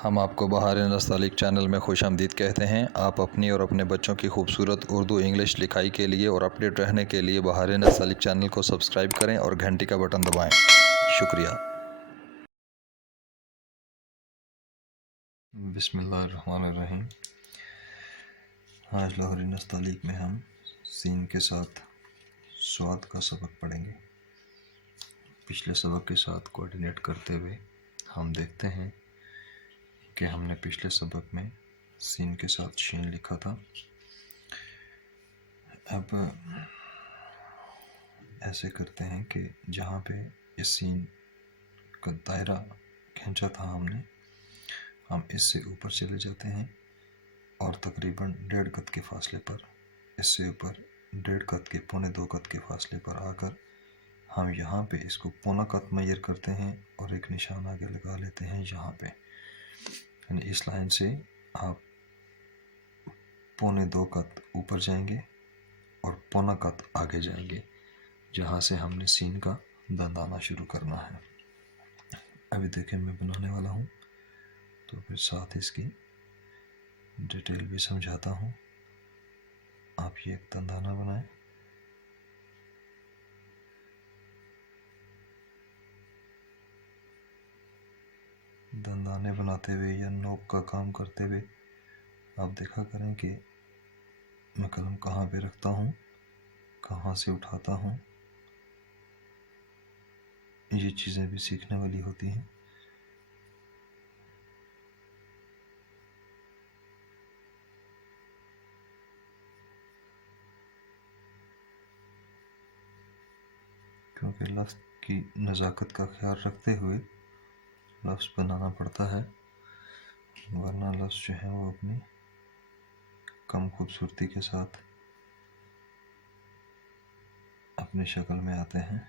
हम आपको बहार नस्तालिक चैनल में खुशामदीद कहते हैं। आप अपनी और अपने बच्चों की खूबसूरत उर्दू इंग्लिश लिखाई के लिए और अपडेट रहने के लिए बहार नस्तालिक चैनल को सब्सक्राइब करें और घंटी का बटन दबाएं। शुक्रिया। बिस्मिल्लाहिर्रहमानिर्रहीम। आज लाहौरी नस्तालिक में हम सीन के साथ स्वाद का सबक पढ़ेंगे। पिछले सबक के साथ कोऑर्डिनेट करते हुए हम देखते हैं कि हमने पिछले सबक में सीन के साथ शीन लिखा था। अब ऐसे करते हैं कि जहाँ पे इस सीन का दायरा खींचा था हम इससे ऊपर चले जाते हैं और तकरीबन 1.5 कद के फासले पर, इससे ऊपर 1.5 कद के 1.25 कद के फासले पर आकर हम यहाँ पे इसको पौना कद मैयर करते हैं और एक निशान आगे लगा लेते हैं यहाँ पे। यानी इस लाइन से आप 1.25 कद ऊपर जाएंगे और पौना कद आगे जाएंगे, जहाँ से हमने सीन का दंदाना शुरू करना है। अभी देखें मैं बनाने वाला हूँ, तो फिर साथ इसकी डिटेल भी समझाता हूँ। आप ये एक दंदाना बनाएं। दंदाने बनाते हुए या नोक का काम करते हुए आप देखा करें कि मैं कलम कहाँ पे रखता हूँ, कहाँ से उठाता हूँ। ये चीज़ें भी सीखने वाली होती हैं। क्योंकि लफ्ज़ की नज़ाकत का ख्याल रखते हुए लफ्ज़ बनाना पड़ता है, वरना लफ्ज़ जो है वो अपनी कम खूबसूरती के साथ अपनी शक्ल में आते हैं।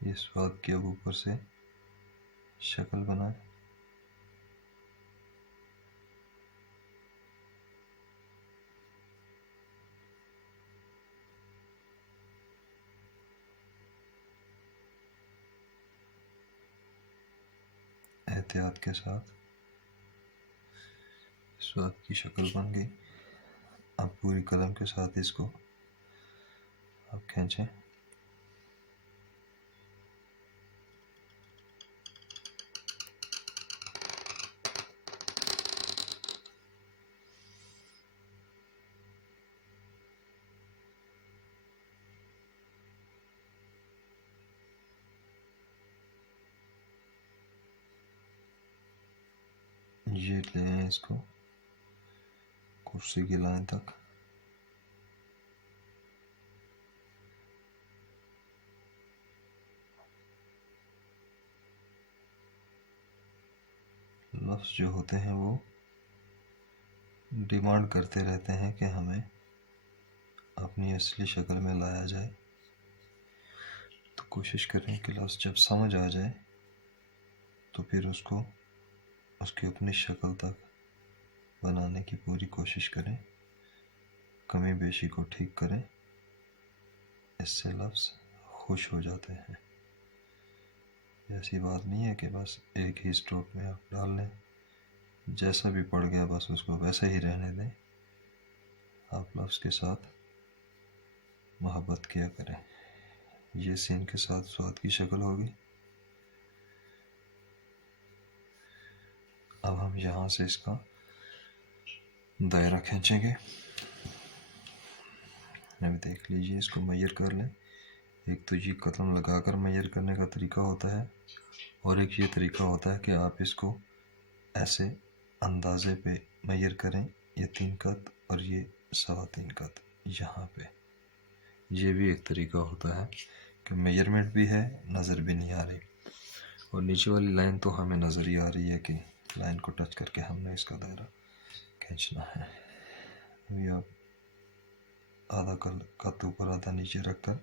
ये स्वाद के अब ऊपर से शक्ल बनाए। एहतियात के साथ स्वाद की शक्ल बन गई। अब पूरी कलम के साथ इसको आप खींचें। ये ले आए इसको कुर्सी की लाइन तक। लफ्ज़ जो होते हैं वो डिमांड करते रहते हैं कि हमें अपनी असली शक्ल में लाया जाए, तो कोशिश करें कि लफ्ज़ जब समझ आ जाए तो फिर उसको उसकी अपनी शक्ल तक बनाने की पूरी कोशिश करें, कमी बेशी को ठीक करें। इससे लफ्ज़ खुश हो जाते हैं। ऐसी बात नहीं है कि बस एक ही स्ट्रोक में आप डाल लें, जैसा भी पड़ गया बस उसको वैसे ही रहने दें। आप लफ्ज़ के साथ मोहब्बत किया करें। ये सीन के साथ स्वाद की शक्ल होगी। अब हम यहाँ से इसका दायरा खींचेंगे। अभी देख लीजिए, इसको मैयर कर लें। एक तो ये कलम लगाकर मैयर करने का तरीका होता है, और एक ये तरीका होता है कि आप इसको ऐसे अंदाजे पे मैयर करें। ये 3 कद और ये 3.25 कद यहाँ पे। ये भी एक तरीका होता है कि मेजरमेंट भी है, नज़र भी नहीं आ रही, और नीचे वाली लाइन तो हमें नज़र ही आ रही है कि लाइन को टच करके हमने इसका दायरा खींचना है। अभी आप आधा कद ऊपर आधा नीचे रखकर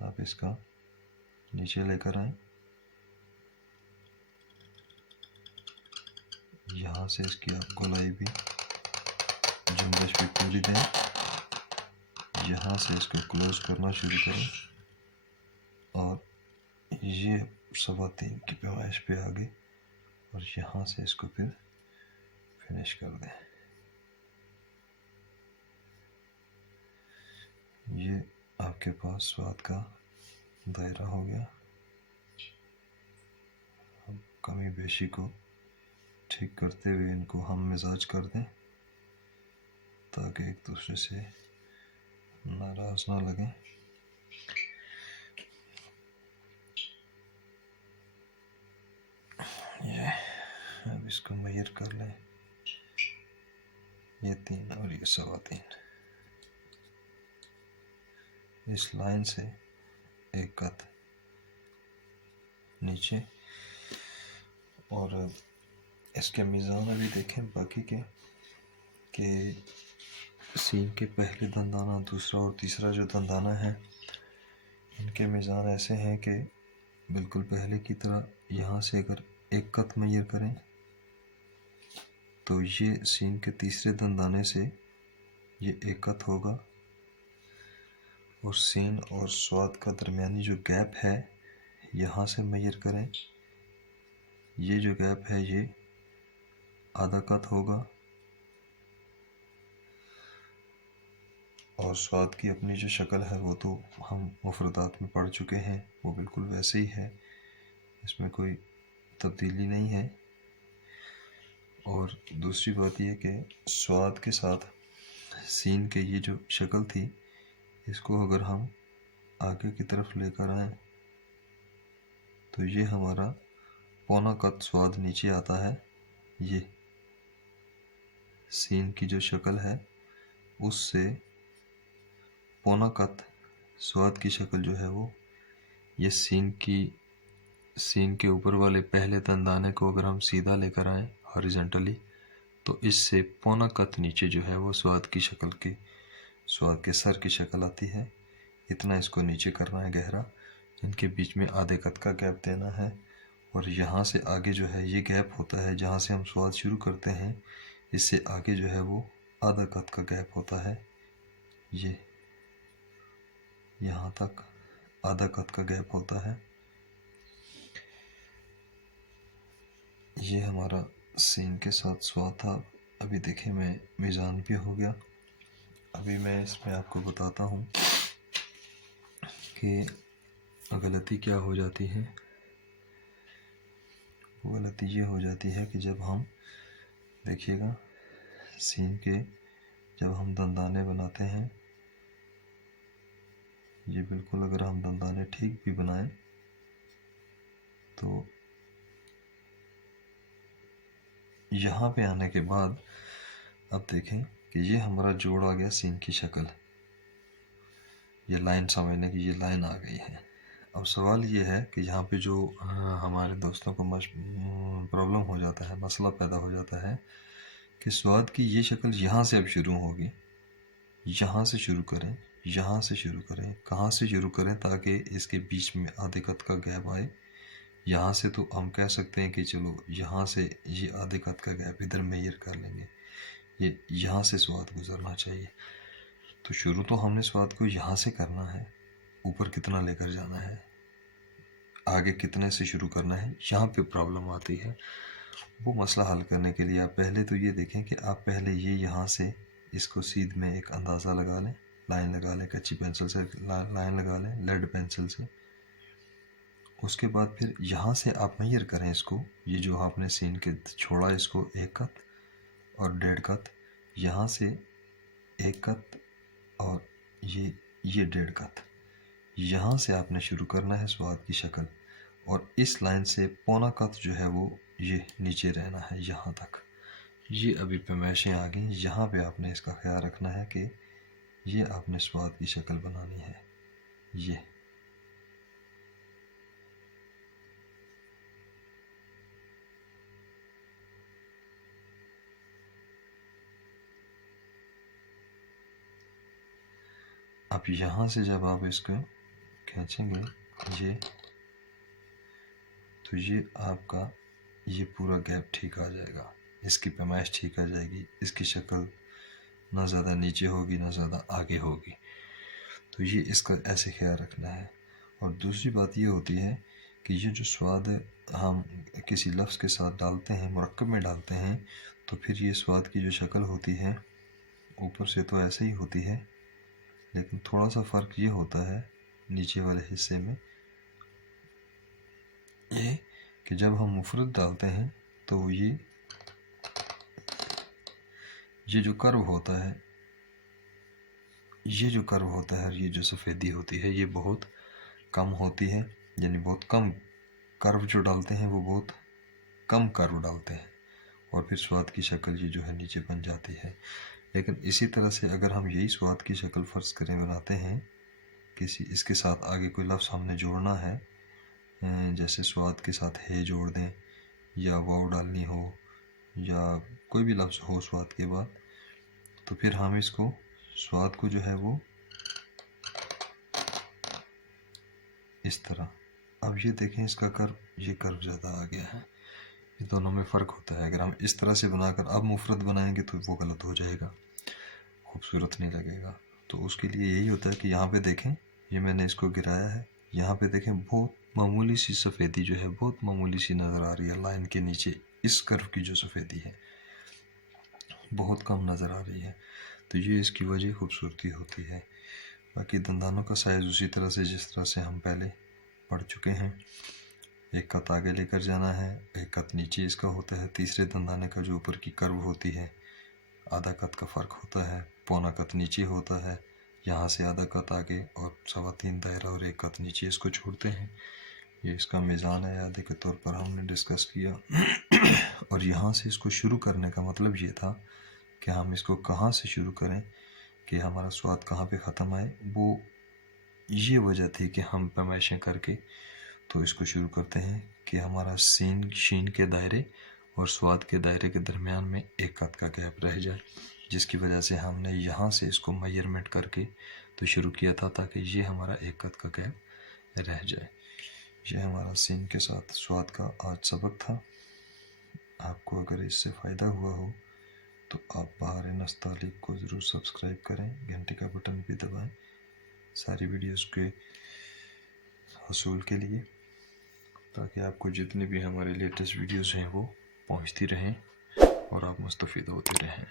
आप इसका नीचे लेकर आए, यहाँ से इसकी आप गोलाई भी जुम्बश भी पूरी दें, यहाँ से इसको क्लोज करना शुरू करें और ये 3.25 की पैमाइश पे आगे और यहाँ से इसको फिर फिनिश कर दें। ये आपके पास स्वाद का दायरा हो गया। अब कमी बेशी को ठीक करते हुए इनको हम मिजाज कर दें ताकि एक दूसरे से नाराज ना लगे। ये अब इसको मेजर कर लें, ये 3 और ये 3.25। इस लाइन से एक कत नीचे और इसके मीज़ान अभी देखें बाकी के कि सीन के पहले दंदाना, दूसरा और तीसरा जो दंदाना है इनके मीज़ान ऐसे हैं कि बिल्कुल पहले की तरह यहाँ से अगर एक कत मेजर करें तो ये सीन के तीसरे दंदाने से ये एक कत होगा और सीन और स्वाद का दरमियानी जो गैप है यहाँ से मेजर करें, ये जो गैप है ये आधा कत होगा और स्वाद की अपनी जो शक्ल है वो तो हम मुफरदात में पढ़ चुके हैं, वो बिल्कुल वैसे ही है, इसमें कोई तब्दीली नहीं है। और दूसरी बात यह कि स्वाद के साथ सीन के ये जो शक्ल थी इसको अगर हम आगे की तरफ लेकर आएँ तो ये हमारा पौना कत स्वाद नीचे आता है। ये सीन की जो शक्ल है उससे पौना कत स्वाद की शक्ल जो है वो ये सीन के ऊपर वाले पहले दंदाने को अगर हम सीधा लेकर आएँ हॉरिजॉन्टली तो इससे पौना कत नीचे जो है वो स्वाद के सर की शक्ल आती है। इतना इसको नीचे करना है गहरा, इनके बीच में आधे कत का गैप देना है और यहाँ से आगे जो है ये गैप होता है जहाँ से हम स्वाद शुरू करते हैं, इससे आगे जो है वो आधा कत का गैप होता है। ये यहाँ तक आधा कत का गैप होता है। ये हमारा सीन के साथ स्वाद था। अभी देखें मैं मीज़ान भी हो गया। अभी मैं इसमें आपको बताता हूँ कि गलती क्या हो जाती है। वो गलती ये हो जाती है कि जब हम देखिएगा सीन के जब हम दंदाने बनाते हैं, ये बिल्कुल अगर हम दंदाने ठीक भी बनाएं तो यहाँ पे आने के बाद अब देखें कि ये हमारा जोड़ आ गया सीन की शक्ल, ये लाइन समझने की ये लाइन आ गई है। अब सवाल ये है कि यहाँ पे जो हमारे दोस्तों को प्रॉब्लम हो जाता है, मसला पैदा हो जाता है कि स्वाद की ये शक्ल यहाँ से अब शुरू होगी, यहाँ से शुरू करें, यहाँ से शुरू करें, कहाँ से शुरू करें ताकि इसके बीच में आधे कत का गैप आए। यहाँ से तो हम कह सकते हैं कि चलो यहाँ से ये आधे कत का गैप इधर मेजर कर लेंगे, ये यहाँ से स्वाद गुजरना चाहिए। तो शुरू तो हमने स्वाद को यहाँ से करना है, ऊपर कितना लेकर जाना है, आगे कितने से शुरू करना है, यहाँ पे प्रॉब्लम आती है। वो मसला हल करने के लिए आप पहले तो ये देखें कि आप पहले ये यहाँ से इसको सीध में एक अंदाज़ा लगा लें, लाइन लगा लें, कच्ची पेंसिल से लाइन लगा लें, लेड पेंसिल से। उसके बाद फिर यहाँ से आप मेजर करें इसको, ये जो आपने सीन के छोड़ा इसको एक कत और 1.5 कत, यहाँ से एक कत और ये 1.5 कत, यहाँ से आपने शुरू करना है स्वाद की शक्ल और इस लाइन से पौना कत जो है वो ये नीचे रहना है यहाँ तक। ये अभी पैमाइशें आ गई, यहाँ पे आपने इसका ख्याल रखना है कि ये आपने स्वाद की शक्ल बनानी है। ये अब यहाँ से जब आप इसको खींचेंगे ये, तो ये आपका ये पूरा गैप ठीक आ जाएगा, इसकी पैमाइश ठीक आ जाएगी, इसकी शक्ल ना ज़्यादा नीचे होगी ना ज़्यादा आगे होगी। तो ये इसका ऐसे ख्याल रखना है। और दूसरी बात ये होती है कि ये जो स्वाद हम किसी लफ्ज़ के साथ डालते हैं, मुरक्कब में डालते हैं, तो फिर ये स्वाद की जो शक्ल होती है ऊपर से तो ऐसे ही होती है, लेकिन थोड़ा सा फ़र्क ये होता है नीचे वाले हिस्से में, ये कि जब हम मुफरत डालते हैं तो ये जो कर्व होता है, ये जो कर्व होता है, ये जो सफ़ेदी होती है, ये बहुत कम होती है, यानी बहुत कम कर्व जो डालते हैं वो बहुत कम कर्व डालते हैं, और फिर स्वाद की शक्ल ये जो है नीचे बन जाती है। लेकिन इसी तरह से अगर हम यही स्वाद की शक्ल फ़र्ज़ करें बनाते हैं, किसी इसके साथ आगे कोई लफ्ज़ हमने जोड़ना है, जैसे स्वाद के साथ है जोड़ दें, या वाव डालनी हो, या कोई भी लफ्ज़ हो स्वाद के बाद, तो फिर हम इसको स्वाद को जो है वो इस तरह, अब ये देखें इसका कर्व, ये कर्व ज़्यादा आ गया है, ये दोनों में फ़र्क होता है। अगर हम इस तरह से बनाकर अब मुफरत बनाएंगे तो वो गलत हो जाएगा, खूबसूरत नहीं लगेगा। तो उसके लिए यही होता है कि यहाँ पे देखें, ये मैंने इसको गिराया है, यहाँ पे देखें बहुत मामूली सी सफ़ेदी जो है, बहुत मामूली सी नज़र आ रही है लाइन के नीचे, इस कर्व की जो सफ़ेदी है बहुत कम नज़र आ रही है, तो ये इसकी वजह खूबसूरती होती है। बाकी दंदानों का साइज़ उसी तरह से जिस तरह से हम पहले पढ़ चुके हैं, एक कत आगे लेकर जाना है, एक कत नीचे इसका होता है, तीसरे दंदाने का जो ऊपर की कर्व होती है आधा कत का फ़र्क होता है, पौना कत नीचे होता है, यहाँ से आधा कत आगे और 3.25 दायरा और एक कत नीचे इसको छोड़ते हैं। ये इसका मीज़ान है, आधे के तौर पर हमने डिस्कस किया। और यहाँ से इसको शुरू करने का मतलब ये था कि हम इसको कहाँ से शुरू करें कि हमारा स्वाद कहाँ पे ख़त्म आए, वो ये वजह थी कि हम पैमाइशें करके तो इसको शुरू करते हैं कि हमारा सीन शीन के दायरे और स्वाद के दायरे के दरमियान में एक कत का गैप रह जाए, जिसकी वजह से हमने यहाँ से इसको मेजरमेंट करके तो शुरू किया था ताकि ये हमारा एक कत का गैप रह जाए। ये हमारा सीन के साथ स्वाद का आज सबक था। आपको अगर इससे फ़ायदा हुआ हो तो आप बहार नस्तालिक को ज़रूर सब्सक्राइब करें, घंटे का बटन भी दबाएं सारी वीडियोस के हसूल के लिए, ताकि आपको जितने भी हमारे लेटेस्ट वीडियोस हैं वो पहुंचती रहें और आप मुस्तफ़ीद होते रहें।